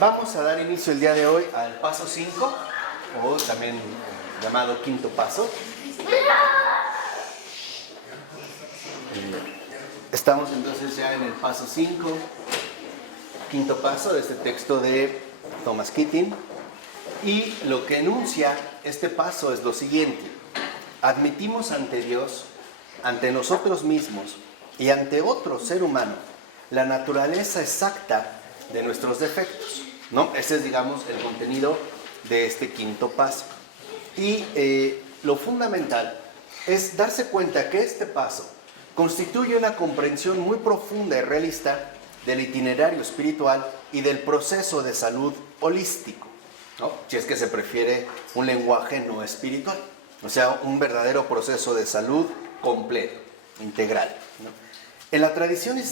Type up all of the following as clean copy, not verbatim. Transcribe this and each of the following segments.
Vamos a dar inicio el día de hoy al paso 5, o también llamado quinto paso. Estamos entonces ya en el paso 5, quinto paso de este texto de Thomas Keating. Y lo que enuncia este paso es lo siguiente: admitimos ante Dios, ante nosotros mismos y ante otro ser humano la naturaleza exacta de nuestros defectos, ¿no? Ese es, digamos, el contenido de este quinto paso. Y lo fundamental es darse cuenta que este paso constituye una comprensión muy profunda y realista del itinerario espiritual y del proceso de salud holístico, ¿no? Si es que se prefiere un lenguaje no espiritual, o sea, un verdadero proceso de salud completo, integral, ¿no? En la tradición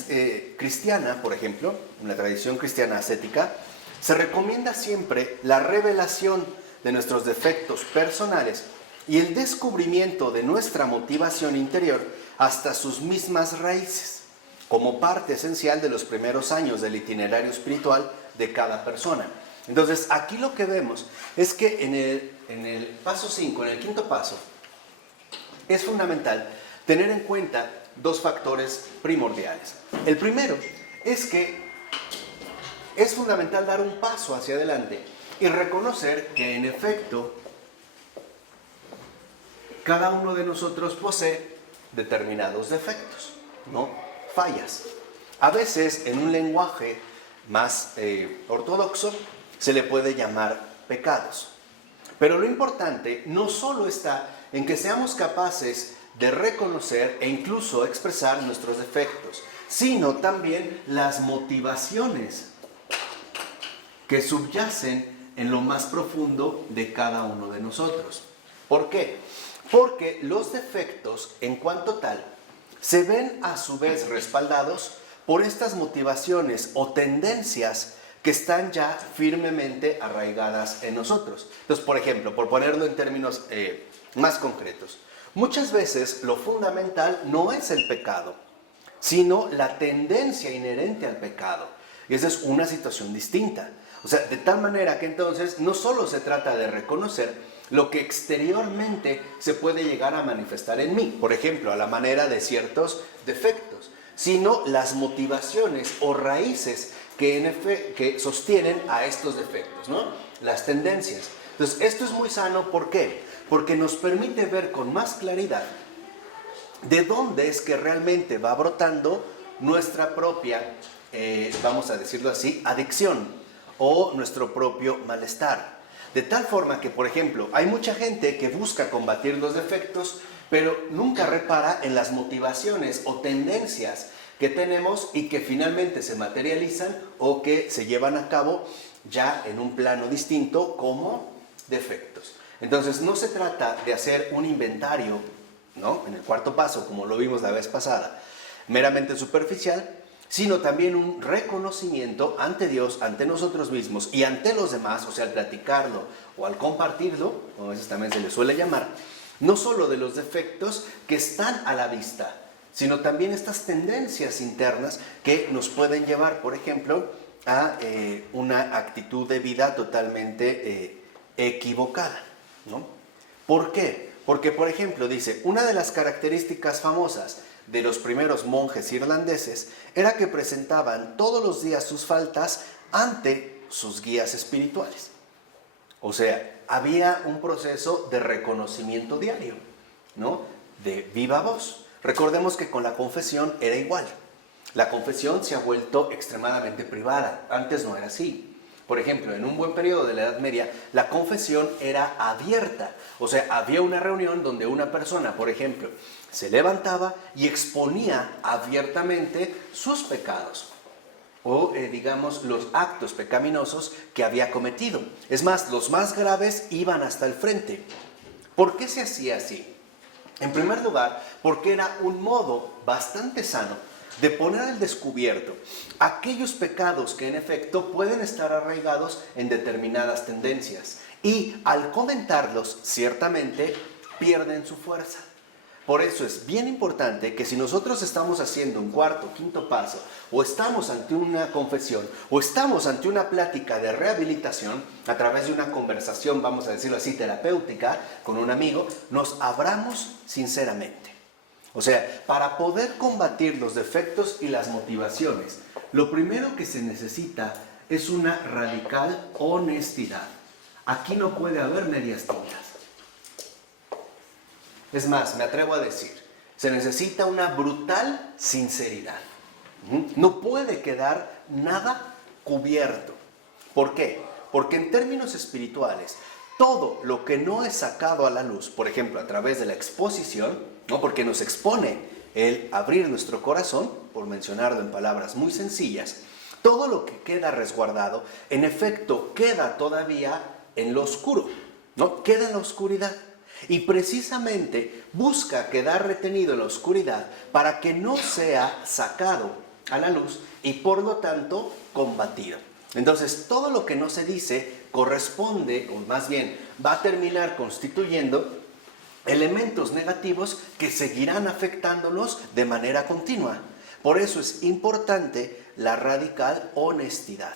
cristiana, por ejemplo, en la tradición cristiana ascética, se recomienda siempre la revelación de nuestros defectos personales y el descubrimiento de nuestra motivación interior hasta sus mismas raíces, como parte esencial de los primeros años del itinerario espiritual de cada persona. Entonces, aquí lo que vemos es que en el paso 5, en el quinto paso, es fundamental tener en cuenta dos factores primordiales. El primero es que es fundamental dar un paso hacia adelante y reconocer que en efecto cada uno de nosotros posee determinados defectos, ¿no? Fallas. A veces en un lenguaje más ortodoxo se le puede llamar pecados. Pero lo importante no solo está en que seamos capaces de reconocer e incluso expresar nuestros defectos, sino también las motivaciones que subyacen en lo más profundo de cada uno de nosotros. ¿Por qué? Porque los defectos, en cuanto tal, se ven a su vez respaldados por estas motivaciones o tendencias que están ya firmemente arraigadas en nosotros. Entonces, por ejemplo, por ponerlo en términos más concretos, muchas veces lo fundamental no es el pecado, sino la tendencia inherente al pecado. Y esa es una situación distinta. O sea, de tal manera que entonces no solo se trata de reconocer lo que exteriormente se puede llegar a manifestar en mí, por ejemplo, a la manera de ciertos defectos, sino las motivaciones o raíces que sostienen a estos defectos, ¿no? Las tendencias. Entonces, esto es muy sano, ¿por qué? Porque nos permite ver con más claridad de dónde es que realmente va brotando nuestra propia, vamos a decirlo así, adicción o nuestro propio malestar. De tal forma que, por ejemplo, hay mucha gente que busca combatir los defectos, pero nunca repara en las motivaciones o tendencias que tenemos y que finalmente se materializan o que se llevan a cabo ya en un plano distinto como defectos. Entonces, no se trata de hacer un inventario, ¿no?, en el cuarto paso, como lo vimos la vez pasada, meramente superficial, sino también un reconocimiento ante Dios, ante nosotros mismos y ante los demás, o sea, al platicarlo o al compartirlo, como a veces también se le suele llamar, no solo de los defectos que están a la vista, sino también estas tendencias internas que nos pueden llevar, por ejemplo, a una actitud de vida totalmente equivocada, ¿no? ¿Por qué? Porque, por ejemplo, dice, una de las características famosas de los primeros monjes irlandeses era que presentaban todos los días sus faltas ante sus guías espirituales. O sea, había un proceso de reconocimiento diario, ¿no?, de viva voz. Recordemos que con la confesión era igual. La confesión se ha vuelto extremadamente privada. Antes no era así. Por ejemplo, en un buen periodo de la Edad Media, la confesión era abierta. O sea, había una reunión donde una persona, por ejemplo, se levantaba y exponía abiertamente sus pecados o, digamos, los actos pecaminosos que había cometido. Es más, los más graves iban hasta el frente. ¿Por qué se hacía así? En primer lugar, porque era un modo bastante sano de poner al descubierto aquellos pecados que en efecto pueden estar arraigados en determinadas tendencias y al comentarlos ciertamente pierden su fuerza. Por eso es bien importante que si nosotros estamos haciendo un cuarto, quinto paso, o estamos ante una confesión, o estamos ante una plática de rehabilitación, a través de una conversación, vamos a decirlo así, terapéutica, con un amigo, nos abramos sinceramente. O sea, para poder combatir los defectos y las motivaciones, lo primero que se necesita es una radical honestidad. Aquí no puede haber medias tintas. Es más, me atrevo a decir, se necesita una brutal sinceridad. No puede quedar nada cubierto. ¿Por qué? Porque en términos espirituales, todo lo que no es sacado a la luz, por ejemplo, a través de la exposición, ¿no? Porque nos expone el abrir nuestro corazón, por mencionarlo en palabras muy sencillas, todo lo que queda resguardado, en efecto, queda todavía en lo oscuro, ¿no? Queda en la oscuridad. Y precisamente busca quedar retenido en la oscuridad para que no sea sacado a la luz y por lo tanto combatido. Entonces todo lo que no se dice corresponde, o más bien va a terminar constituyendo elementos negativos que seguirán afectándonos de manera continua. Por eso es importante la radical honestidad.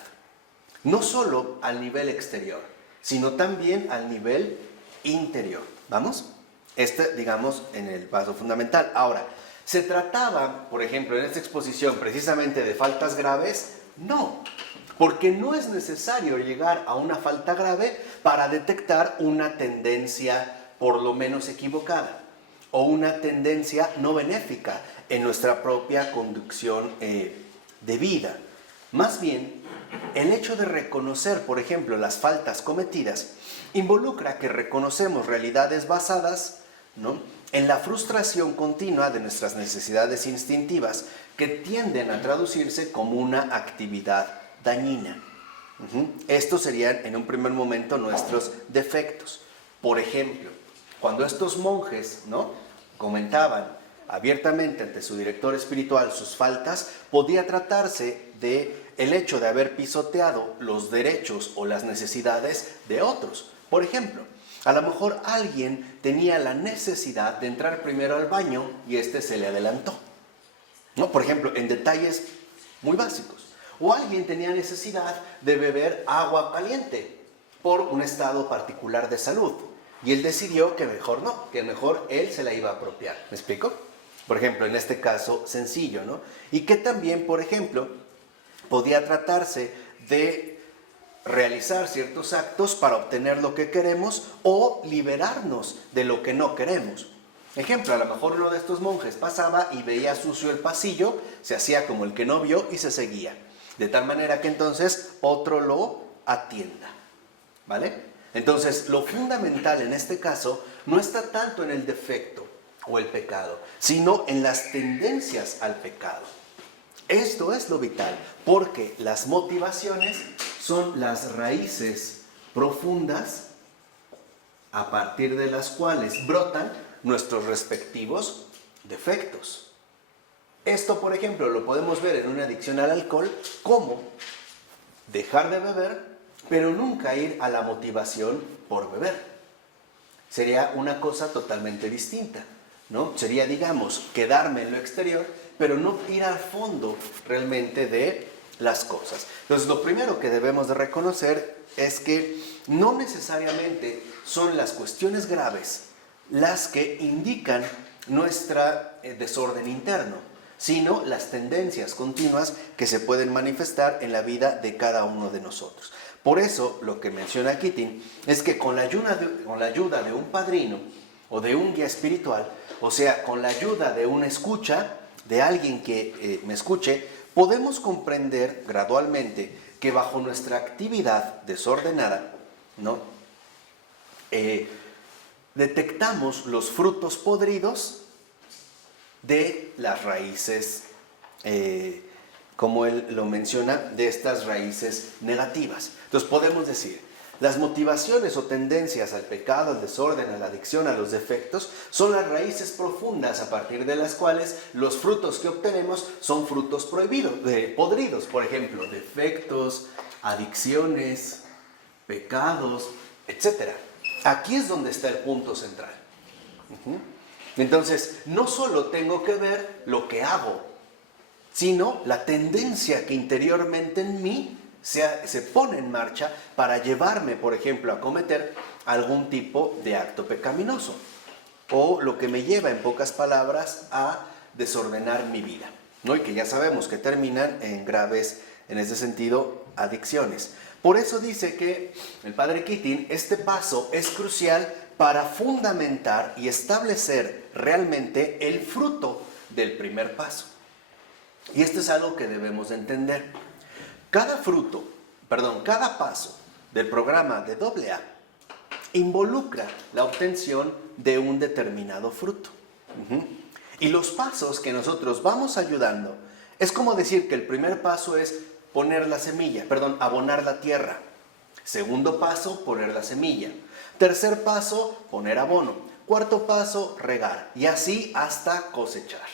No solo al nivel exterior, sino también al nivel interior. ¿Vamos? Digamos, en el paso fundamental. Ahora, ¿se trataba, por ejemplo, en esta exposición precisamente de faltas graves? No, porque no es necesario llegar a una falta grave para detectar una tendencia por lo menos equivocada o una tendencia no benéfica en nuestra propia conducción de vida. Más bien, el hecho de reconocer, por ejemplo, las faltas cometidas involucra que reconocemos realidades basadas, ¿no?, en la frustración continua de nuestras necesidades instintivas que tienden a traducirse como una actividad dañina. Estos serían en un primer momento nuestros defectos. Por ejemplo, cuando estos monjes, ¿no?, comentaban abiertamente ante su director espiritual sus faltas, podía tratarse de el hecho de haber pisoteado los derechos o las necesidades de otros. Por ejemplo, a lo mejor alguien tenía la necesidad de entrar primero al baño y este se le adelantó, ¿no? Por ejemplo, en detalles muy básicos. O alguien tenía necesidad de beber agua caliente por un estado particular de salud y él decidió que mejor no, que mejor él se la iba a apropiar. ¿Me explico? Por ejemplo, en este caso sencillo, ¿no? Y que también, por ejemplo, podía tratarse de realizar ciertos actos para obtener lo que queremos o liberarnos de lo que no queremos. Ejemplo, a lo mejor uno de estos monjes pasaba y veía sucio el pasillo, se hacía como el que no vio y se seguía. De tal manera que entonces otro lo atienda. ¿Vale? Entonces, lo fundamental en este caso no está tanto en el defecto o el pecado, sino en las tendencias al pecado. Esto es lo vital, porque las motivaciones son las raíces profundas a partir de las cuales brotan nuestros respectivos defectos. Esto, por ejemplo, lo podemos ver en una adicción al alcohol, como dejar de beber, pero nunca ir a la motivación por beber. Sería una cosa totalmente distinta, ¿no? Sería, digamos, quedarme en lo exterior, pero no ir al fondo realmente de las cosas. Entonces, lo primero que debemos de reconocer es que no necesariamente son las cuestiones graves las que indican nuestro desorden interno, sino las tendencias continuas que se pueden manifestar en la vida de cada uno de nosotros. Por eso, lo que menciona Keating es que con la ayuda de un padrino o de un guía espiritual, o sea, con la ayuda de una escucha, de alguien que me escuche, podemos comprender gradualmente que bajo nuestra actividad desordenada, ¿no?, detectamos los frutos podridos de las raíces, como él lo menciona, de estas raíces negativas. Entonces podemos decir, las motivaciones o tendencias al pecado, al desorden, a la adicción, a los defectos, son las raíces profundas a partir de las cuales los frutos que obtenemos son frutos podridos. Por ejemplo, defectos, adicciones, pecados, etc. Aquí es donde está el punto central. Entonces, no solo tengo que ver lo que hago, sino la tendencia que interiormente en mí se pone en marcha para llevarme, por ejemplo, a cometer algún tipo de acto pecaminoso, o lo que me lleva, en pocas palabras, a desordenar mi vida, ¿no? Y que ya sabemos que terminan en graves, en ese sentido, adicciones. Por eso dice que el padre Keating, este paso es crucial para fundamentar y establecer realmente el fruto del primer paso. Y esto es algo que debemos de entender. Cada paso del programa de AA involucra la obtención de un determinado fruto. Y los pasos que nosotros vamos ayudando, es como decir que el primer paso es poner la semilla, abonar la tierra. Segundo paso, poner la semilla. Tercer paso, poner abono. Cuarto paso, regar. Y así hasta cosechar.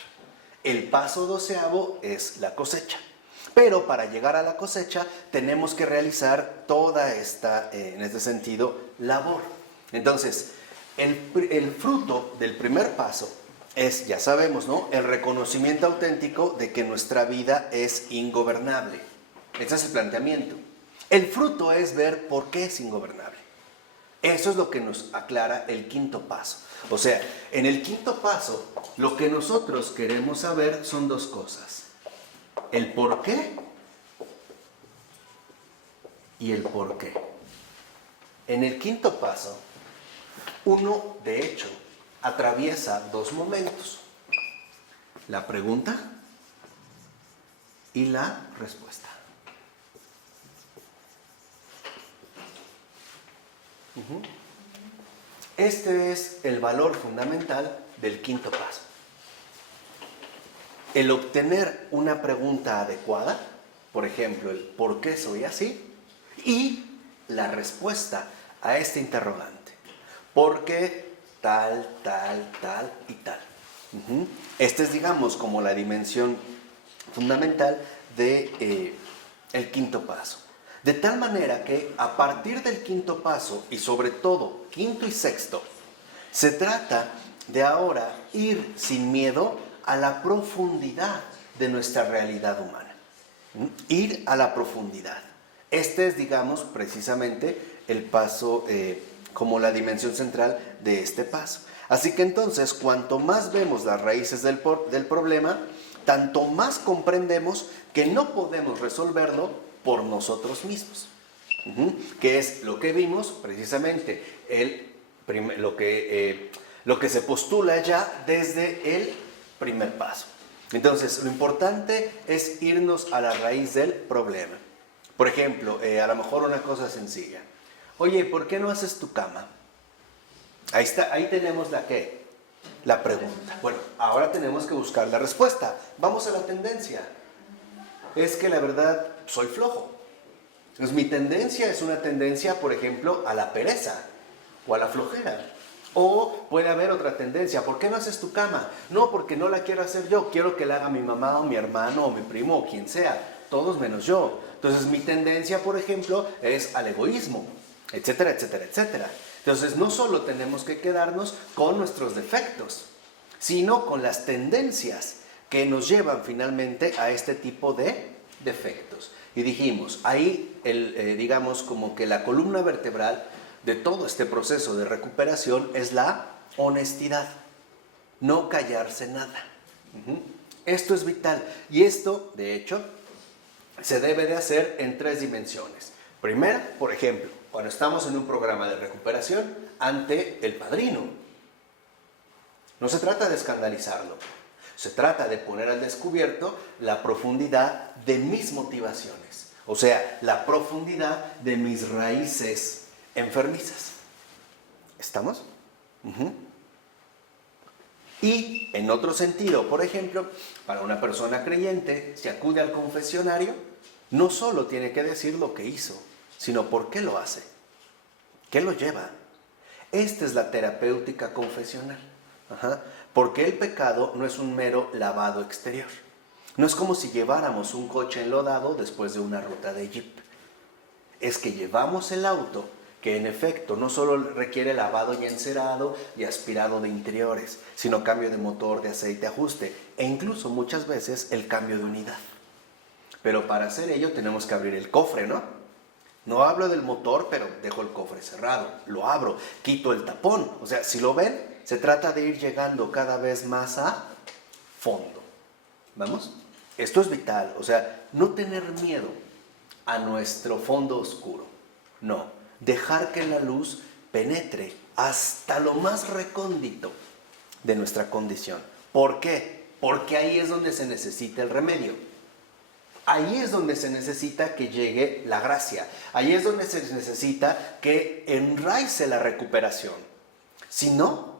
El paso 12º es la cosecha. Pero para llegar a la cosecha tenemos que realizar toda esta, en este sentido, labor. Entonces, el fruto del primer paso es, ya sabemos, ¿no?, el reconocimiento auténtico de que nuestra vida es ingobernable. Ese es el planteamiento. El fruto es ver por qué es ingobernable. Eso es lo que nos aclara el quinto paso. O sea, en el quinto paso, lo que nosotros queremos saber son dos cosas: el por qué y el por qué. En el quinto paso, uno, de hecho, atraviesa dos momentos: la pregunta y la respuesta. Este es el valor fundamental del quinto paso. El obtener una pregunta adecuada, por ejemplo, el ¿por qué soy así?, y la respuesta a este interrogante: ¿por qué tal, tal, tal y tal? Esta es, digamos, como la dimensión fundamental de el quinto paso. De tal manera que a partir del quinto paso, y sobre todo quinto y sexto, se trata de ahora ir sin miedo a la profundidad de nuestra realidad humana. Ir a la profundidad. Este es, digamos, precisamente el paso, como la dimensión central de este paso. Así que entonces, cuanto más vemos las raíces del problema, tanto más comprendemos que no podemos resolverlo por nosotros mismos. Que es lo que vimos precisamente, lo que se postula ya desde el primer paso. Entonces, lo importante es irnos a la raíz del problema. Por ejemplo, a lo mejor una cosa sencilla: oye, ¿por qué no haces tu cama? Ahí está, ahí tenemos la pregunta. Bueno, ahora tenemos que buscar la respuesta. Vamos a la tendencia. Es que la verdad soy flojo. Entonces mi tendencia es una tendencia, por ejemplo, a la pereza o a la flojera. O puede haber otra tendencia: ¿por qué no haces tu cama? No, porque no la quiero hacer yo, quiero que la haga mi mamá o mi hermano o mi primo o quien sea, todos menos yo. Entonces mi tendencia, por ejemplo, es al egoísmo, etcétera, etcétera, etcétera. Entonces no solo tenemos que quedarnos con nuestros defectos, sino con las tendencias que nos llevan finalmente a este tipo de defectos. Y dijimos, ahí, digamos, como que la columna vertebral de todo este proceso de recuperación es la honestidad. No callarse nada. Esto es vital. Y esto, de hecho, se debe de hacer en tres dimensiones. Primero, por ejemplo, cuando estamos en un programa de recuperación ante el padrino. No se trata de escandalizarlo. Se trata de poner al descubierto la profundidad de mis motivaciones. O sea, la profundidad de mis raíces enfermizas. ¿Estamos? Y en otro sentido, por ejemplo, para una persona creyente, si acude al confesionario, no solo tiene que decir lo que hizo, sino por qué lo hace, qué lo lleva. Esta es la terapéutica confesional. Porque el pecado no es un mero lavado exterior. No es como si lleváramos un coche enlodado después de una ruta de jeep. Es que llevamos el auto que que en efecto no solo requiere lavado y encerado y aspirado de interiores, sino cambio de motor, de aceite, ajuste e incluso muchas veces el cambio de unidad. Pero para hacer ello tenemos que abrir el cofre, ¿no? No hablo del motor, pero dejo el cofre cerrado, lo abro, quito el tapón. O sea, si lo ven, se trata de ir llegando cada vez más a fondo. ¿Vamos? Esto es vital, o sea, no tener miedo a nuestro fondo oscuro. No, dejar que la luz penetre hasta lo más recóndito de nuestra condición. ¿Por qué? Porque ahí es donde se necesita el remedio. Ahí es donde se necesita que llegue la gracia. Ahí es donde se necesita que enraice la recuperación. Si no,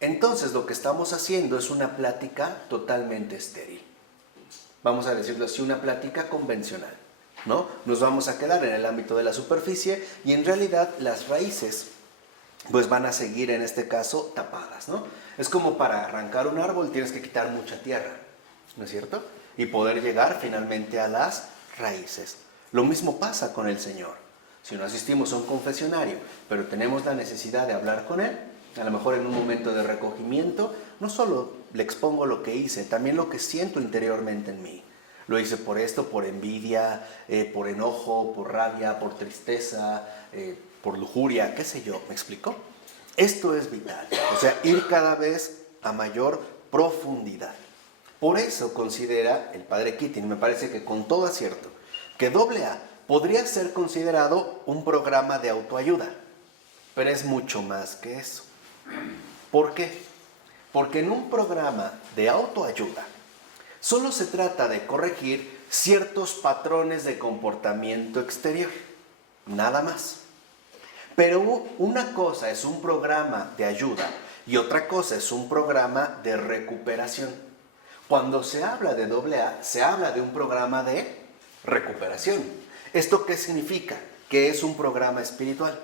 entonces lo que estamos haciendo es una plática totalmente estéril. Vamos a decirlo así, una plática convencional, ¿no? Nos vamos a quedar en el ámbito de la superficie y en realidad las raíces pues van a seguir en este caso tapadas, ¿no? Es como para arrancar un árbol tienes que quitar mucha tierra, ¿no es cierto? Y poder llegar finalmente a las raíces. Lo mismo pasa con el Señor. Si no asistimos a un confesionario, pero tenemos la necesidad de hablar con Él, a lo mejor en un momento de recogimiento, no solo le expongo lo que hice, también lo que siento interiormente en mí. Lo hice por esto, por envidia, por enojo, por rabia, por tristeza, por lujuria, qué sé yo, ¿me explico? Esto es vital, o sea, ir cada vez a mayor profundidad. Por eso considera el padre Keating, me parece que con todo acierto, que AA podría ser considerado un programa de autoayuda, pero es mucho más que eso. ¿Por qué? Porque en un programa de autoayuda solo se trata de corregir ciertos patrones de comportamiento exterior, nada más. Pero una cosa es un programa de ayuda y otra cosa es un programa de recuperación. Cuando se habla de AA, se habla de un programa de recuperación. ¿Esto qué significa? Que es un programa espiritual.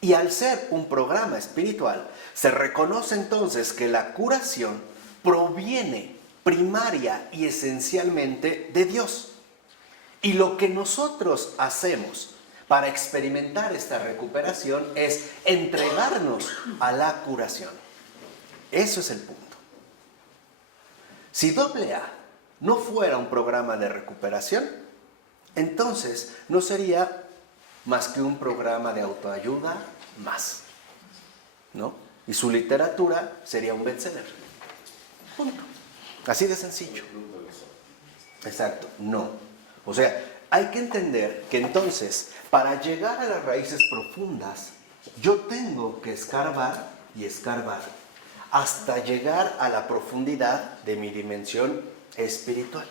Y al ser un programa espiritual, se reconoce entonces que la curación proviene primaria y esencialmente de Dios. Y lo que nosotros hacemos para experimentar esta recuperación es entregarnos a la curación. Eso es el punto. Si AA no fuera un programa de recuperación, entonces no sería más que un programa de autoayuda más, ¿no? Y su literatura sería un bestseller. Punto. Así de sencillo. Exacto, no. O sea, hay que entender que entonces, para llegar a las raíces profundas, yo tengo que escarbar y escarbar hasta llegar a la profundidad de mi dimensión espiritual,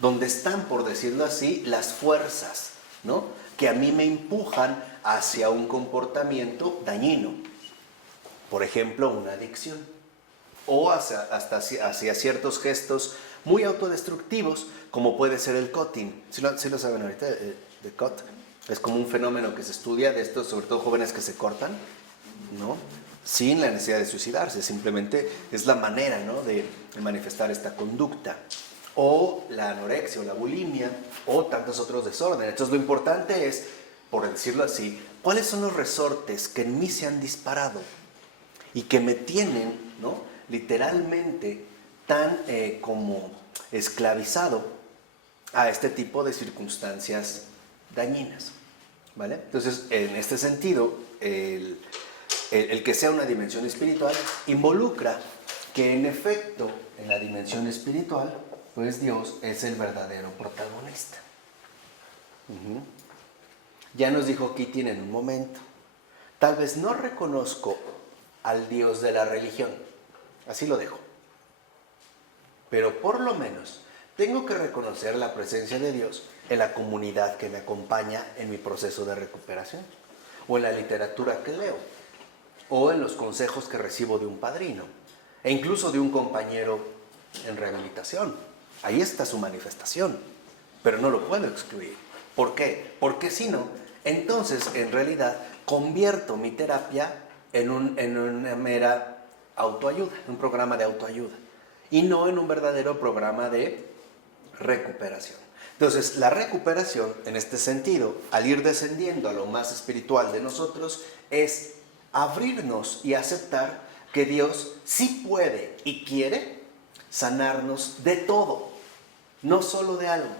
donde están, por decirlo así, las fuerzas, ¿no?, que a mí me empujan hacia un comportamiento dañino. Por ejemplo, una adicción. O hacia ciertos gestos muy autodestructivos, como puede ser el cutting. ¿Sí lo saben ahorita? De cut. Es como un fenómeno que se estudia de estos, sobre todo jóvenes que se cortan, ¿no?, sin la necesidad de suicidarse. Simplemente es la manera, ¿no?, de manifestar esta conducta. O la anorexia o la bulimia o tantos otros desórdenes. Entonces lo importante es, por decirlo así, cuáles son los resortes que en mí se han disparado y que me tienen, ¿no?, literalmente tan como esclavizado a este tipo de circunstancias dañinas, ¿vale? Entonces, en este sentido, el que sea una dimensión espiritual involucra que en efecto en la dimensión espiritual pues Dios es el verdadero protagonista. Ya nos dijo Keating en un momento, tal vez no reconozco al Dios de la religión, así lo dejo, pero por lo menos tengo que reconocer la presencia de Dios en la comunidad que me acompaña en mi proceso de recuperación, o en la literatura que leo, o en los consejos que recibo de un padrino, e incluso de un compañero en rehabilitación. Ahí está su manifestación, pero no lo puedo excluir. ¿Por qué? Porque si no, entonces en realidad convierto mi terapia en una mera autoayuda, en un programa de autoayuda, y no en un verdadero programa de recuperación. Entonces, la recuperación, en este sentido, al ir descendiendo a lo más espiritual de nosotros, es abrirnos y aceptar que Dios sí puede y quiere sanarnos de todo, no solo de algo.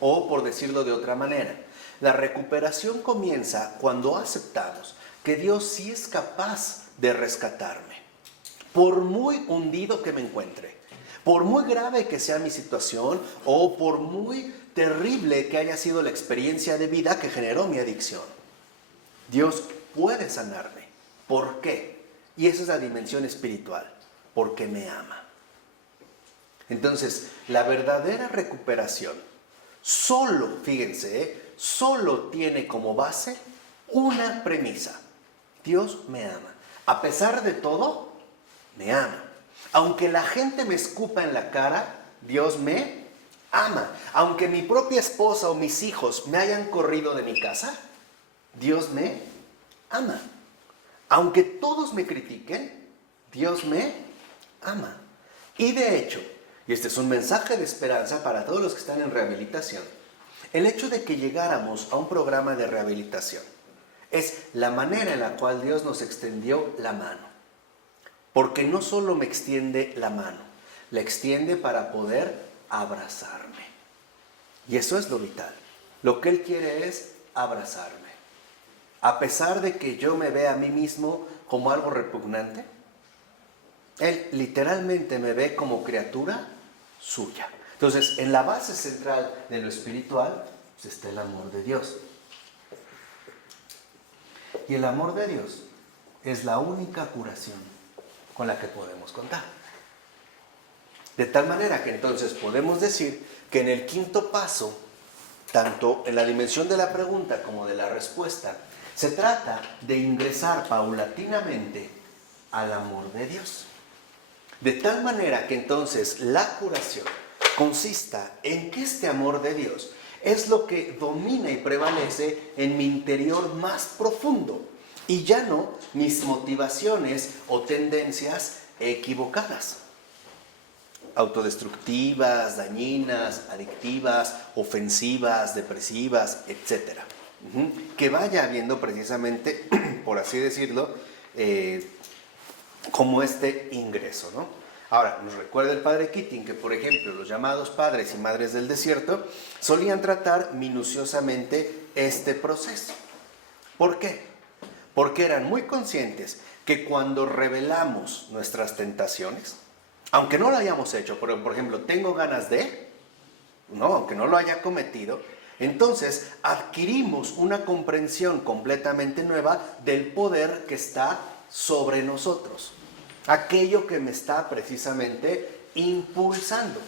O, por decirlo de otra manera, la recuperación comienza cuando aceptamos que Dios sí es capaz de rescatarme, por muy hundido que me encuentre, por muy grave que sea mi situación o por muy terrible que haya sido la experiencia de vida que generó mi adicción. Dios puede sanarme. ¿Por qué? Y esa es la dimensión espiritual, porque me ama. Entonces, la verdadera recuperación solo, fíjense, solo tiene como base una premisa. Dios me ama. A pesar de todo, me ama. Aunque la gente me escupa en la cara, Dios me ama. Aunque mi propia esposa o mis hijos me hayan corrido de mi casa, Dios me ama. Aunque todos me critiquen, Dios me ama. Y de hecho, y este es un mensaje de esperanza para todos los que están en rehabilitación, el hecho de que llegáramos a un programa de rehabilitación es la manera en la cual Dios nos extendió la mano. Porque no solo me extiende la mano, la extiende para poder abrazarme. Y eso es lo vital. Lo que Él quiere es abrazarme. A pesar de que yo me vea a mí mismo como algo repugnante, Él literalmente me ve como criatura suya. Entonces, en la base central de lo espiritual pues está el amor de Dios. Y el amor de Dios es la única curación con la que podemos contar. De tal manera que entonces podemos decir que en el quinto paso, tanto en la dimensión de la pregunta como de la respuesta, se trata de ingresar paulatinamente al amor de Dios. De tal manera que entonces la curación consista en que este amor de Dios es lo que domina y prevalece en mi interior más profundo y ya no mis motivaciones o tendencias equivocadas, autodestructivas, dañinas, adictivas, ofensivas, depresivas, etc. Que vaya habiendo precisamente, por así decirlo, como este ingreso, ¿no? Ahora, nos recuerda el padre Keating que, por ejemplo, los llamados padres y madres del desierto solían tratar minuciosamente este proceso. ¿Por qué? Porque eran muy conscientes que cuando revelamos nuestras tentaciones, aunque no lo hayamos hecho, pero por ejemplo, tengo ganas de, no, aunque no lo haya cometido, entonces adquirimos una comprensión completamente nueva del poder que está sobre nosotros. Aquello que me está precisamente impulsando.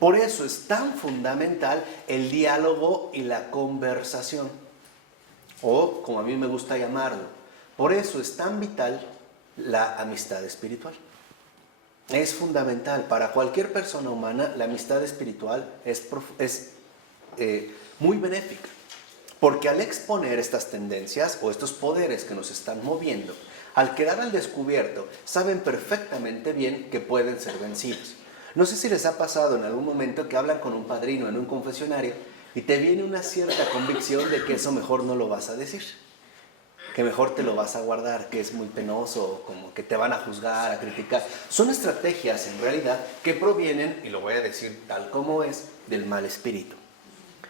Por eso es tan fundamental el diálogo y la conversación. O, como a mí me gusta llamarlo, por eso es tan vital la amistad espiritual. Es fundamental. Para cualquier persona humana, la amistad espiritual es muy benéfica. Porque al exponer estas tendencias o estos poderes que nos están moviendo, al quedar al descubierto, saben perfectamente bien que pueden ser vencidos. No sé si les ha pasado en algún momento que hablan con un padrino en un confesionario y te viene una cierta convicción de que eso mejor no lo vas a decir, que mejor te lo vas a guardar, que es muy penoso, como que te van a juzgar, a criticar. Son estrategias en realidad que provienen, y lo voy a decir tal como es, del mal espíritu.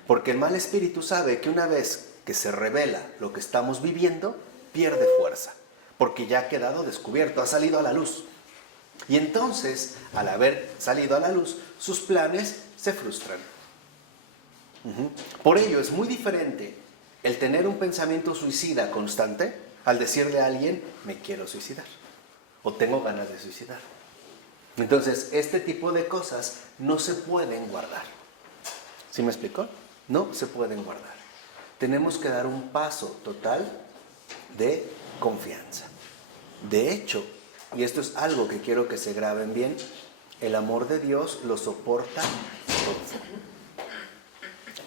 Porque el mal espíritu sabe que una vez que se revela lo que estamos viviendo, pierde fuerza. Porque ya ha quedado descubierto, ha salido a la luz. Y entonces, al haber salido a la luz, sus planes se frustran. Por ello es muy diferente el tener un pensamiento suicida constante al decirle a alguien, me quiero suicidar, o tengo ganas de suicidar. Entonces, este tipo de cosas no se pueden guardar. ¿Sí me explicó? No se pueden guardar. Tenemos que dar un paso total de confianza. De hecho, y esto es algo que quiero que se graben bien, el amor de Dios lo soporta todo.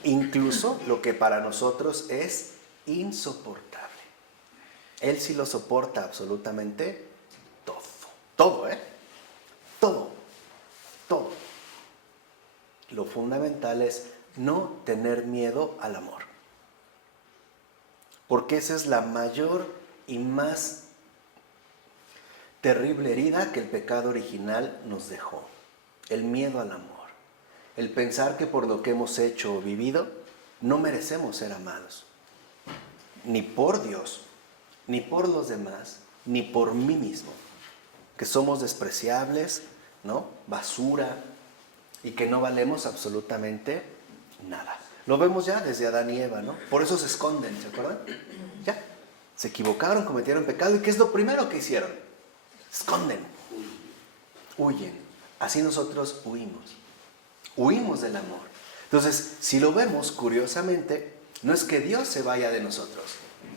Incluso lo que para nosotros es insoportable. Él sí lo soporta absolutamente todo. Todo, ¿eh? Todo. Todo. Lo fundamental es no tener miedo al amor. Porque esa es la mayor y más terrible herida que el pecado original nos dejó. El miedo al amor. El pensar que por lo que hemos hecho o vivido no merecemos ser amados. Ni por Dios, ni por los demás, ni por mí mismo. Que somos despreciables, ¿no? Basura, y que no valemos absolutamente nada. Lo vemos ya desde Adán y Eva, ¿no? Por eso se esconden, ¿se acuerdan? Ya, se equivocaron, cometieron pecado, ¿y qué es lo primero que hicieron? Se esconden, huyen. Así nosotros huimos del amor. Entonces, si lo vemos, curiosamente, no es que Dios se vaya de nosotros,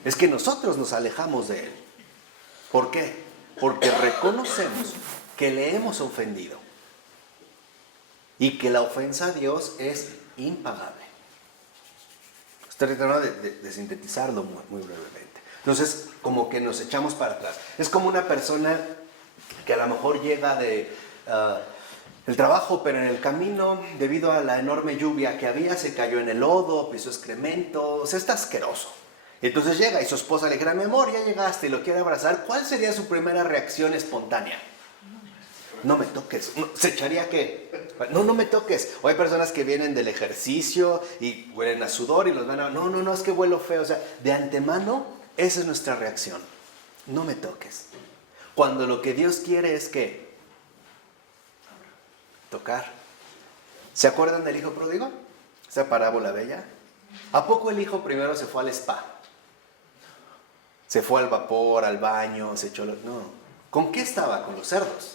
es que nosotros nos alejamos de Él. ¿Por qué? Porque reconocemos que le hemos ofendido y que la ofensa a Dios es impagable. Estoy tratando de sintetizarlo muy brevemente. Entonces, como que nos echamos para atrás. Es como una persona que a lo mejor llega de el trabajo, pero en el camino, debido a la enorme lluvia que había, se cayó en el lodo, pisó excremento, o sea, está asqueroso. Y entonces llega y su esposa le dice: mi amor, ya llegaste, y lo quiere abrazar. ¿Cuál sería su primera reacción espontánea? No me toques. ¿Se echaría qué? No me toques. O hay personas que vienen del ejercicio y huelen a sudor y los van a... No, es que huelo feo. O sea, de antemano, esa es nuestra reacción. No me toques. Cuando lo que Dios quiere es que tocar. ¿Se acuerdan del hijo pródigo? Esa parábola bella. ¿A poco el hijo primero se fue al spa? Se fue al vapor, al baño, se echó... No. ¿Con qué estaba? Con los cerdos.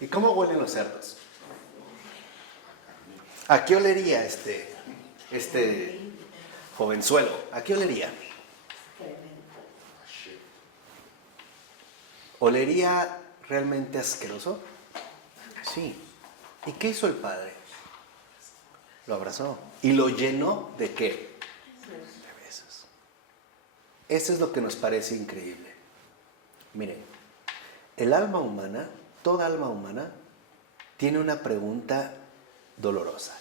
¿Y cómo huelen los cerdos? ¿A qué olería este jovenzuelo? ¿A qué olería? ¿Olería realmente asqueroso? Sí. ¿Y qué hizo el padre? Lo abrazó. ¿Y lo llenó de qué? De besos. Eso es lo que nos parece increíble. Miren, el alma humana, toda alma humana, tiene una pregunta dolorosa.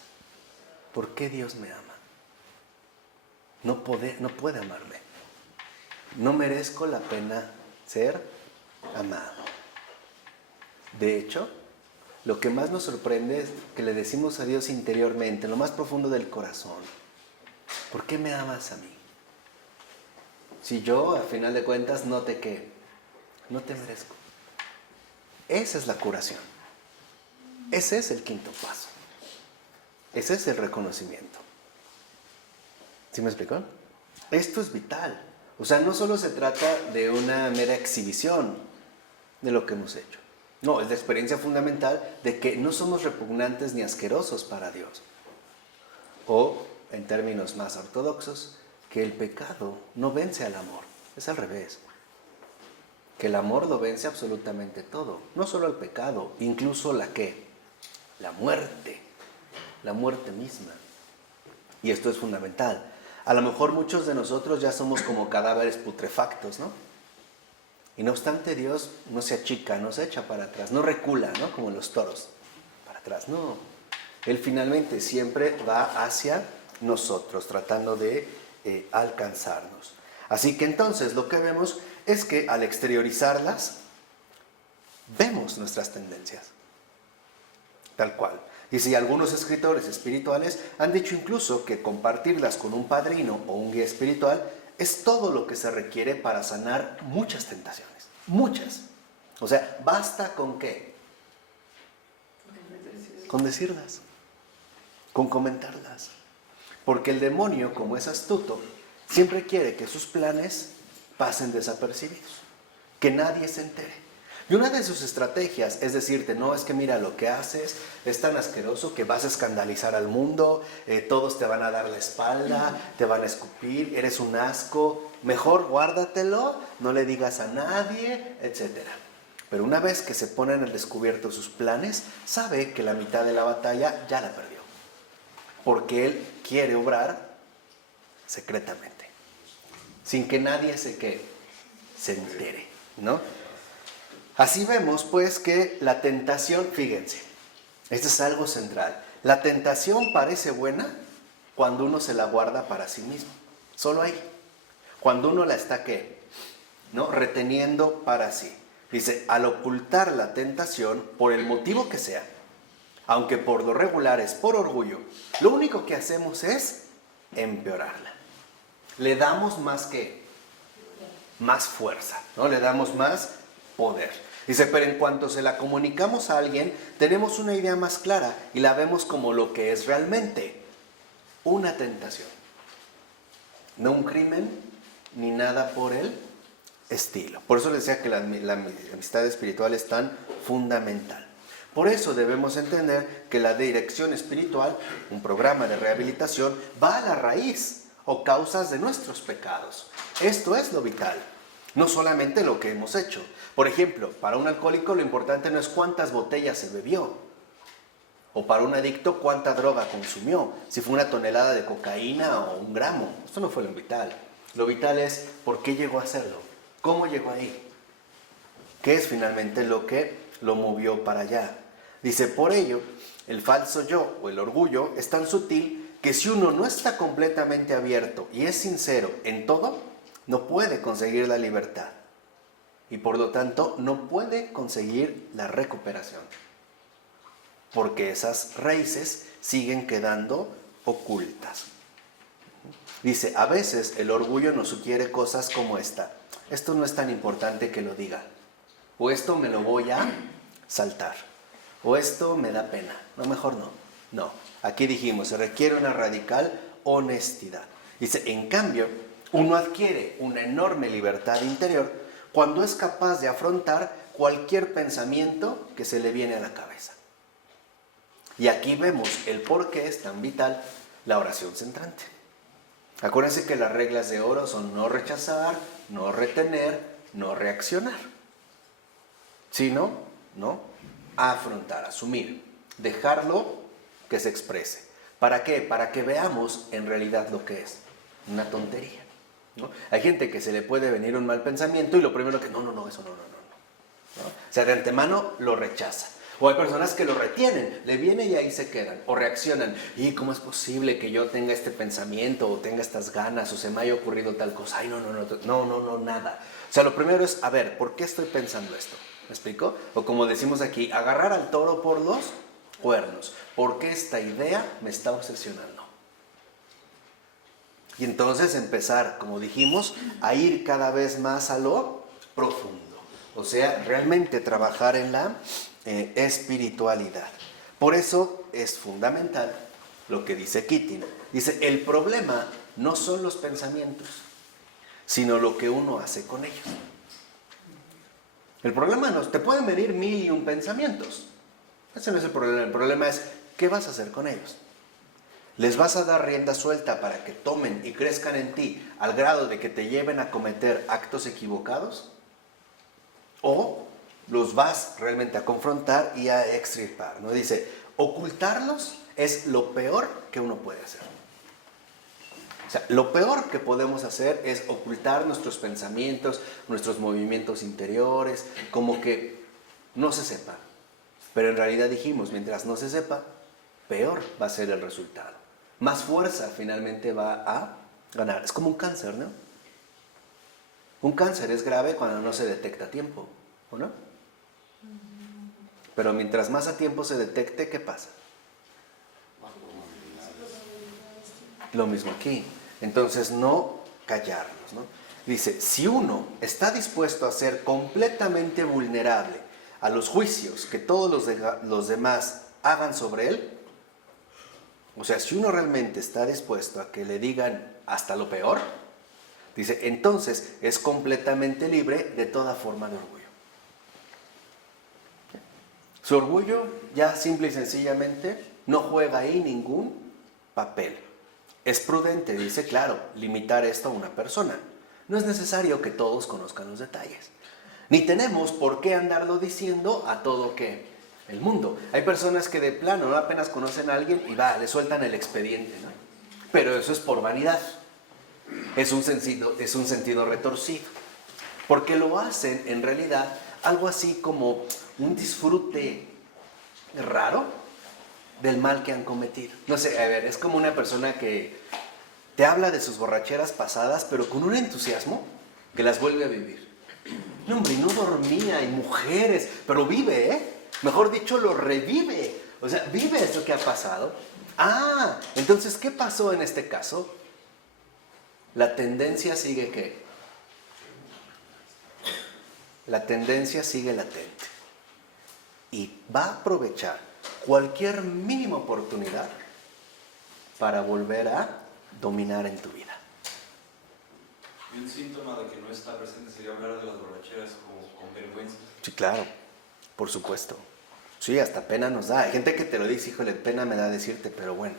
¿Por qué Dios me ama? No puede amarme. No merezco la pena ser amado. De hecho, lo que más nos sorprende es que le decimos a Dios interiormente, en lo más profundo del corazón: ¿por qué me amas a mí? Si yo, al final de cuentas, no te merezco. Esa es la curación. Ese es el quinto paso. Ese es el reconocimiento. ¿Sí me explicó? Esto es vital. O sea, no solo se trata de una mera exhibición de lo que hemos hecho. No, es la experiencia fundamental de que no somos repugnantes ni asquerosos para Dios. O, en términos más ortodoxos, que el pecado no vence al amor. Es al revés. Que el amor lo vence absolutamente todo. No solo el pecado, incluso la muerte. La muerte misma. Y esto es fundamental. A lo mejor muchos de nosotros ya somos como cadáveres putrefactos, ¿no? Y no obstante, Dios no se achica, no se echa para atrás, no recula, ¿no? Como los toros, para atrás, no. Él finalmente siempre va hacia nosotros, tratando de alcanzarnos. Así que entonces lo que vemos es que al exteriorizarlas, vemos nuestras tendencias, tal cual. Y si algunos escritores espirituales han dicho incluso que compartirlas con un padrino o un guía espiritual es todo lo que se requiere para sanar muchas tentaciones. Muchas. O sea, ¿basta con qué? Con decirlas. Con comentarlas. Porque el demonio, como es astuto, siempre quiere que sus planes pasen desapercibidos. Que nadie se entere. Y una de sus estrategias es decirte: no, es que mira, lo que haces es tan asqueroso que vas a escandalizar al mundo, todos te van a dar la espalda, te van a escupir, eres un asco, mejor guárdatelo, no le digas a nadie, etc. Pero una vez que se ponen al descubierto sus planes, sabe que la mitad de la batalla ya la perdió. Porque él quiere obrar secretamente, sin que nadie se entere, ¿no? Así vemos pues que la tentación, fíjense, esto es algo central. La tentación parece buena cuando uno se la guarda para sí mismo. Solo ahí. Cuando uno la está, ¿qué? ¿No? Reteniendo para sí. Dice, al ocultar la tentación, por el motivo que sea, aunque por lo regular es por orgullo, lo único que hacemos es empeorarla. Le damos más que más fuerza, ¿no? Le damos más poder. Dice, pero en cuanto se la comunicamos a alguien, tenemos una idea más clara y la vemos como lo que es realmente, una tentación. No un crimen, ni nada por el estilo. Por eso les decía que la amistad espiritual es tan fundamental. Por eso debemos entender que la dirección espiritual, un programa de rehabilitación, va a la raíz o causas de nuestros pecados. Esto es lo vital, no solamente lo que hemos hecho. Por ejemplo, para un alcohólico lo importante no es cuántas botellas se bebió, o para un adicto cuánta droga consumió, si fue una tonelada de cocaína o un gramo. Esto no fue lo vital. Lo vital es por qué llegó a hacerlo, cómo llegó ahí, qué es finalmente lo que lo movió para allá. Dice, por ello, el falso yo o el orgullo es tan sutil que si uno no está completamente abierto y es sincero en todo, no puede conseguir la libertad y por lo tanto no puede conseguir la recuperación, porque esas raíces siguen quedando ocultas. Dice, a veces el orgullo nos sugiere cosas como esta: esto no es tan importante que lo diga, o esto me lo voy a saltar, o esto me da pena, no, mejor no. No, aquí dijimos, se requiere una radical honestidad. Dice, en cambio, uno adquiere una enorme libertad interior cuando es capaz de afrontar cualquier pensamiento que se le viene a la cabeza. Y aquí vemos el por qué es tan vital la oración centrante. Acuérdense que las reglas de oro son no rechazar, no retener, no reaccionar, sino, ¿no? Afrontar, asumir, dejarlo que se exprese. ¿Para qué? Para que veamos en realidad lo que es una tontería, ¿no? Hay gente que se le puede venir un mal pensamiento y lo primero que, no, eso no. O sea, de antemano lo rechaza. O hay personas que lo retienen, le viene y ahí se quedan, o reaccionan. ¿Y cómo es posible que yo tenga este pensamiento, o tenga estas ganas, o se me haya ocurrido tal cosa? Ay, no, nada. O sea, lo primero es, a ver, ¿por qué estoy pensando esto? ¿Me explico? O como decimos aquí, agarrar al toro por los cuernos. ¿Por qué esta idea me está obsesionando? Y entonces empezar, como dijimos, a ir cada vez más a lo profundo. O sea, realmente trabajar en la espiritualidad. Por eso es fundamental lo que dice Keating. Dice, el problema no son los pensamientos, sino lo que uno hace con ellos. El problema no, te pueden venir 1001 pensamientos. Ese no es el problema es, ¿qué vas a hacer con ellos? ¿Les vas a dar rienda suelta para que tomen y crezcan en ti al grado de que te lleven a cometer actos equivocados? ¿O los vas realmente a confrontar y a extirpar, ¿no? Dice, ocultarlos es lo peor que uno puede hacer. O sea, lo peor que podemos hacer es ocultar nuestros pensamientos, nuestros movimientos interiores, como que no se sepa. Pero en realidad dijimos, mientras no se sepa, peor va a ser el resultado. Más fuerza finalmente va a ganar. Es como un cáncer, ¿no? Un cáncer es grave cuando no se detecta a tiempo, ¿o no? Pero mientras más a tiempo se detecte, ¿qué pasa? Lo mismo aquí. Entonces, no callarnos, ¿no? Dice, si uno está dispuesto a ser completamente vulnerable a los juicios que todos los demás hagan sobre él, o sea, si uno realmente está dispuesto a que le digan hasta lo peor, dice, entonces es completamente libre de toda forma de orgullo. Su orgullo ya simple y sencillamente no juega ahí ningún papel. Es prudente, dice, claro, limitar esto a una persona. No es necesario que todos conozcan los detalles. Ni tenemos por qué andarlo diciendo a todo que el mundo. Hay personas que de plano no apenas conocen a alguien y le sueltan el expediente, ¿no? Pero eso es por vanidad. Es un sentido retorcido. Porque lo hacen en realidad algo así como un disfrute raro del mal que han cometido. No sé, a ver, es como una persona que te habla de sus borracheras pasadas, pero con un entusiasmo que las vuelve a vivir. No, hombre, no dormía, y mujeres, pero vive, ¿eh? Mejor dicho, lo revive. O sea, vive esto que ha pasado. Ah, entonces, ¿qué pasó en este caso? La tendencia sigue ¿qué? La tendencia sigue latente. Y va a aprovechar cualquier mínima oportunidad para volver a dominar en tu vida. Y un síntoma de que no está presente sería hablar de las borracheras con vergüenza. Sí, claro, por supuesto. Sí, hasta pena nos da. Hay gente que te lo dice, híjole, pena me da decirte, pero bueno,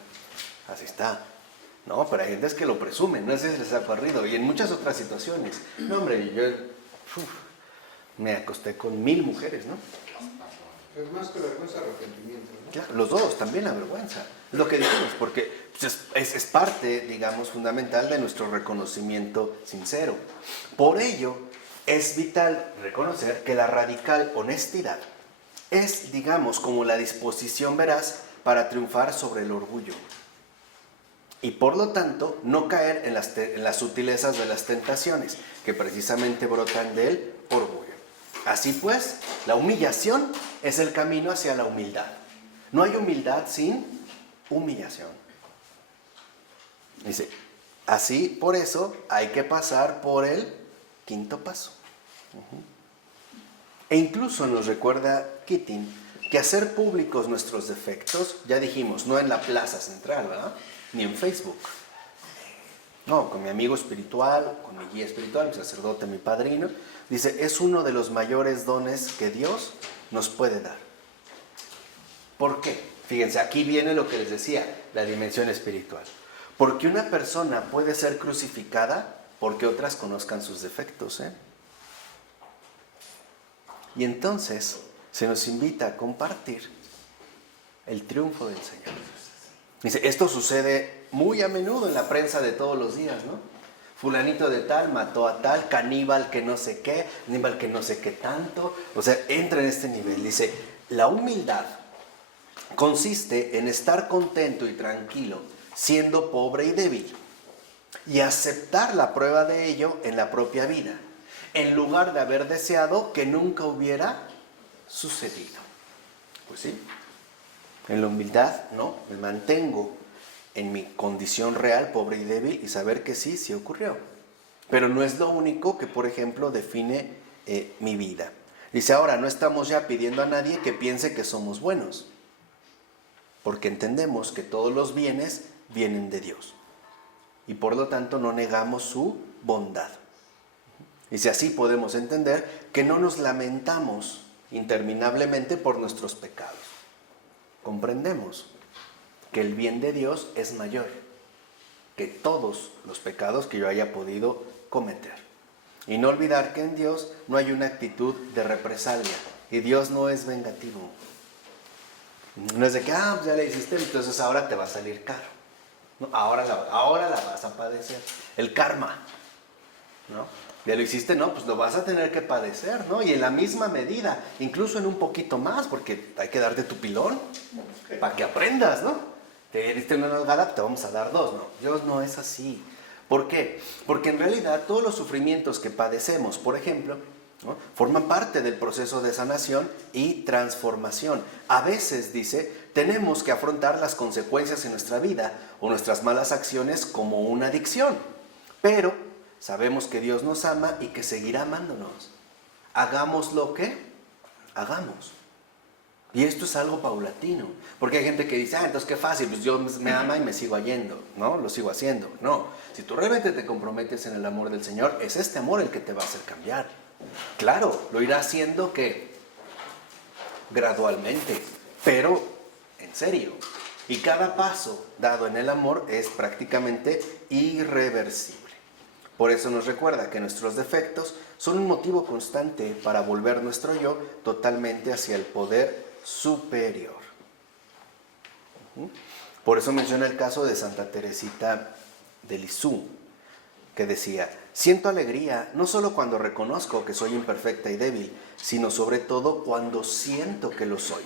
así está. No, pero hay gente que lo presume, no sé si les ha corrido. Y en muchas otras situaciones. No, hombre, yo me acosté con 1000 mujeres, ¿no? Es más que vergüenza, arrepentimiento, ¿no? Claro, los dos, también la vergüenza. Es lo que dijimos, porque pues, es parte, digamos, fundamental de nuestro reconocimiento sincero. Por ello, es vital reconocer que la radical honestidad es, digamos, como la disposición veraz para triunfar sobre el orgullo. Y por lo tanto, no caer en las sutilezas de las tentaciones, que precisamente brotan del orgullo. Así pues, la humillación es el camino hacia la humildad. No hay humildad sin humillación. Dice, así, por eso, hay que pasar por el quinto paso. E incluso nos recuerda Keating que hacer públicos nuestros defectos, ya dijimos, no en la plaza central, ¿verdad? Ni en Facebook. No, con mi amigo espiritual, con mi guía espiritual, mi sacerdote, mi padrino. Dice, es uno de los mayores dones que Dios nos puede dar. ¿Por qué? Fíjense, aquí viene lo que les decía, la dimensión espiritual. Porque una persona puede ser crucificada porque otras conozcan sus defectos, ¿eh? Y entonces se nos invita a compartir el triunfo del Señor. Dice, esto sucede muy a menudo en la prensa de todos los días, ¿no? Fulanito de tal mató a tal, caníbal que no sé qué, caníbal que no sé qué tanto. O sea, entra en este nivel. Dice, la humildad consiste en estar contento y tranquilo, siendo pobre y débil, y aceptar la prueba de ello en la propia vida, en lugar de haber deseado que nunca hubiera sucedido. Pues sí, en la humildad, ¿no? Me mantengo en mi condición real, pobre y débil, y saber que sí, sí ocurrió. Pero no es lo único que, por ejemplo, define mi vida. Dice, ahora, no estamos ya pidiendo a nadie que piense que somos buenos, porque entendemos que todos los bienes vienen de Dios. Y por lo tanto no negamos su bondad. Dice, así podemos entender que no nos lamentamos interminablemente por nuestros pecados. Comprendemos que el bien de Dios es mayor que todos los pecados que yo haya podido cometer. Y no olvidar que en Dios no hay una actitud de represalia. Y Dios no es vengativo. No es de que, pues ya le hiciste, entonces ahora te va a salir caro. No, ahora la vas a padecer. El karma, ¿no? Ya lo hiciste, no, pues lo vas a tener que padecer, ¿no? Y en la misma medida, incluso en un poquito más, porque hay que darte tu pilón para que aprendas, ¿no? Te diste una nalgada, te vamos a dar 2, ¿no? Dios no es así. ¿Por qué? Porque en realidad todos los sufrimientos que padecemos, por ejemplo, ¿no?, forman parte del proceso de sanación y transformación. A veces, dice, tenemos que afrontar las consecuencias en nuestra vida o nuestras malas acciones como una adicción. Pero sabemos que Dios nos ama y que seguirá amándonos. Hagamos lo que hagamos. Y esto es algo paulatino. Porque hay gente que dice, entonces qué fácil, pues Dios me ama y me sigo yendo, ¿no? Lo sigo haciendo. No, si tú realmente te comprometes en el amor del Señor, es este amor el que te va a hacer cambiar. Claro, lo irá haciendo que gradualmente, pero en serio. Y cada paso dado en el amor es prácticamente irreversible. Por eso nos recuerda que nuestros defectos son un motivo constante para volver nuestro yo totalmente hacia el poder superior. Por eso menciona el caso de Santa Teresita de Lisieux, que decía, siento alegría no solo cuando reconozco que soy imperfecta y débil, sino sobre todo cuando siento que lo soy.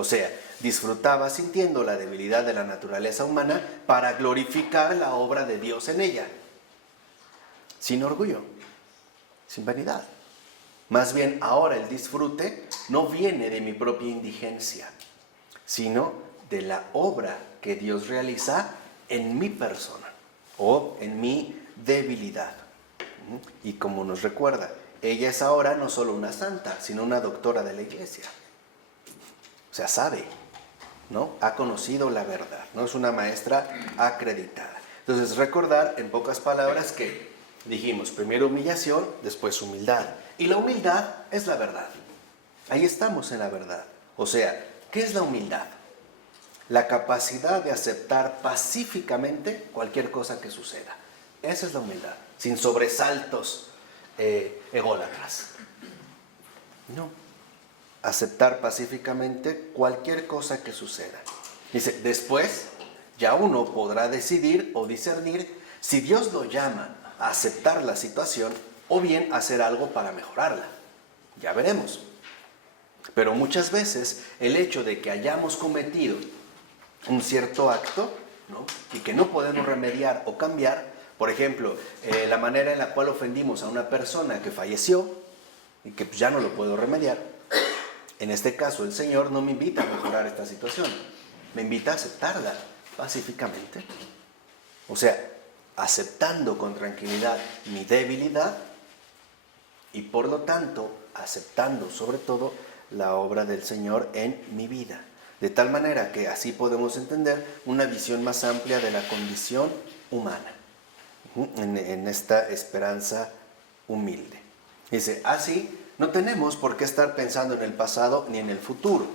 O sea, disfrutaba sintiendo la debilidad de la naturaleza humana para glorificar la obra de Dios en ella. Sin orgullo, sin vanidad. Más bien, ahora el disfrute no viene de mi propia indigencia, sino de la obra que Dios realiza en mi persona o en mi debilidad. Y como nos recuerda, ella es ahora no solo una santa, sino una doctora de la iglesia. O sea, sabe, ¿no? Ha conocido la verdad, no es una maestra acreditada. Entonces, recordar en pocas palabras que dijimos, primero humillación, después humildad. Y la humildad es la verdad. Ahí estamos en la verdad. O sea, ¿qué es la humildad? La capacidad de aceptar pacíficamente cualquier cosa que suceda. Esa es la humildad, sin sobresaltos ególatras. No. Aceptar pacíficamente cualquier cosa que suceda. Dice, después ya uno podrá decidir o discernir si Dios lo llama a aceptar la situación o bien hacer algo para mejorarla. Ya veremos. Pero muchas veces el hecho de que hayamos cometido un cierto acto, ¿no? Y que no podemos remediar o cambiar, por ejemplo, la manera en la cual ofendimos a una persona que falleció y que ya no lo puedo remediar, en este caso el Señor no me invita a mejorar esta situación, me invita a aceptarla pacíficamente. O sea, aceptando con tranquilidad mi debilidad y por lo tanto aceptando sobre todo la obra del Señor en mi vida. De tal manera que así podemos entender una visión más amplia de la condición humana, en esta esperanza humilde. Dice, así no tenemos por qué estar pensando en el pasado ni en el futuro.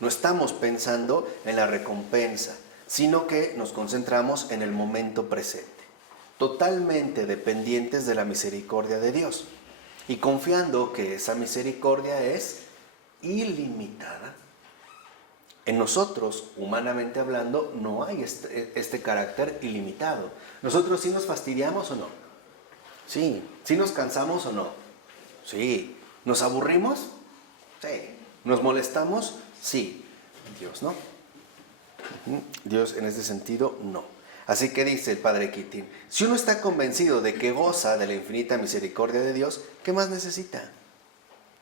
No estamos pensando en la recompensa, sino que nos concentramos en el momento presente, totalmente dependientes de la misericordia de Dios y confiando que esa misericordia es ilimitada. En nosotros, humanamente hablando, no hay este carácter ilimitado. ¿Nosotros sí nos fastidiamos o no? Sí. ¿Sí nos cansamos o no? Sí. ¿Nos aburrimos? Sí. ¿Nos molestamos? Sí. Dios no. Dios en ese sentido no. Así que dice el Padre Keating, si uno está convencido de que goza de la infinita misericordia de Dios, ¿qué más necesita?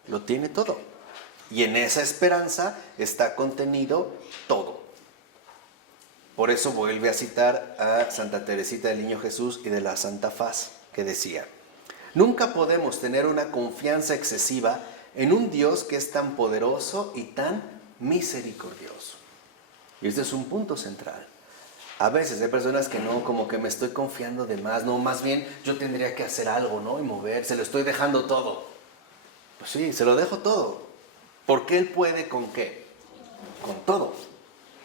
Lo tiene todo. Y en esa esperanza está contenido todo. Por eso vuelve a citar a Santa Teresita del Niño Jesús y de la Santa Faz, que decía, nunca podemos tener una confianza excesiva en un Dios que es tan poderoso y tan misericordioso. Y este es un punto central. A veces hay personas que no, como que me estoy confiando de más, no, más bien yo tendría que hacer algo, ¿no? Y mover, se lo estoy dejando todo. Pues sí, se lo dejo todo. Porque Él puede ¿con qué? Con todo.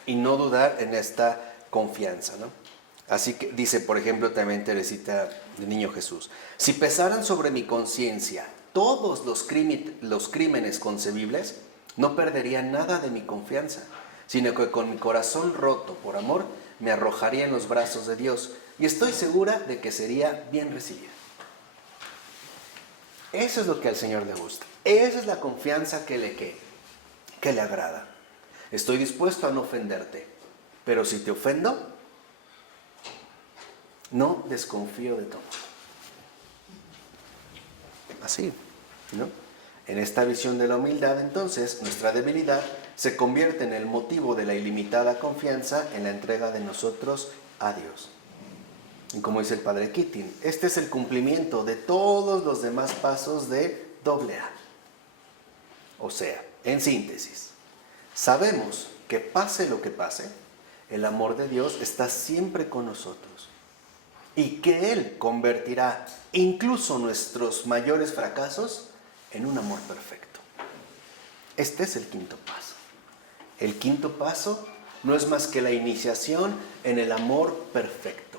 Y no dudar en esta confianza, ¿no? Así que dice, por ejemplo, también Teresita del Niño Jesús, si pesaran sobre mi conciencia todos los crímenes concebibles, no perdería nada de mi confianza, sino que con mi corazón roto por amor, me arrojaría en los brazos de Dios y estoy segura de que sería bien recibida. Eso es lo que al Señor le gusta. Esa es la confianza que le agrada. Estoy dispuesto a no ofenderte, pero si te ofendo, no desconfío de todo. Así, ¿no? En esta visión de la humildad, entonces, nuestra debilidad se convierte en el motivo de la ilimitada confianza en la entrega de nosotros a Dios. Y como dice el Padre Keating, este es el cumplimiento de todos los demás pasos de AA. O sea, en síntesis, sabemos que pase lo que pase, el amor de Dios está siempre con nosotros y que Él convertirá incluso nuestros mayores fracasos en un amor perfecto. Este es el quinto paso. El quinto paso no es más que la iniciación en el amor perfecto.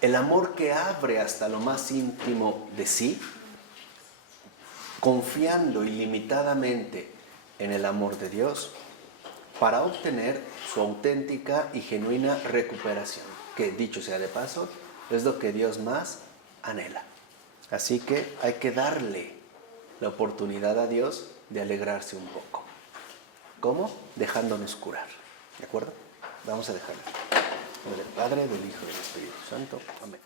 El amor que abre hasta lo más íntimo de sí, confiando ilimitadamente en el amor de Dios para obtener su auténtica y genuina recuperación, que dicho sea de paso, es lo que Dios más anhela. Así que hay que darle la oportunidad a Dios de alegrarse un poco. ¿Cómo? Dejándonos curar. ¿De acuerdo? Vamos a dejarlo. En nombre del Padre, del Hijo y del Espíritu Santo. Amén.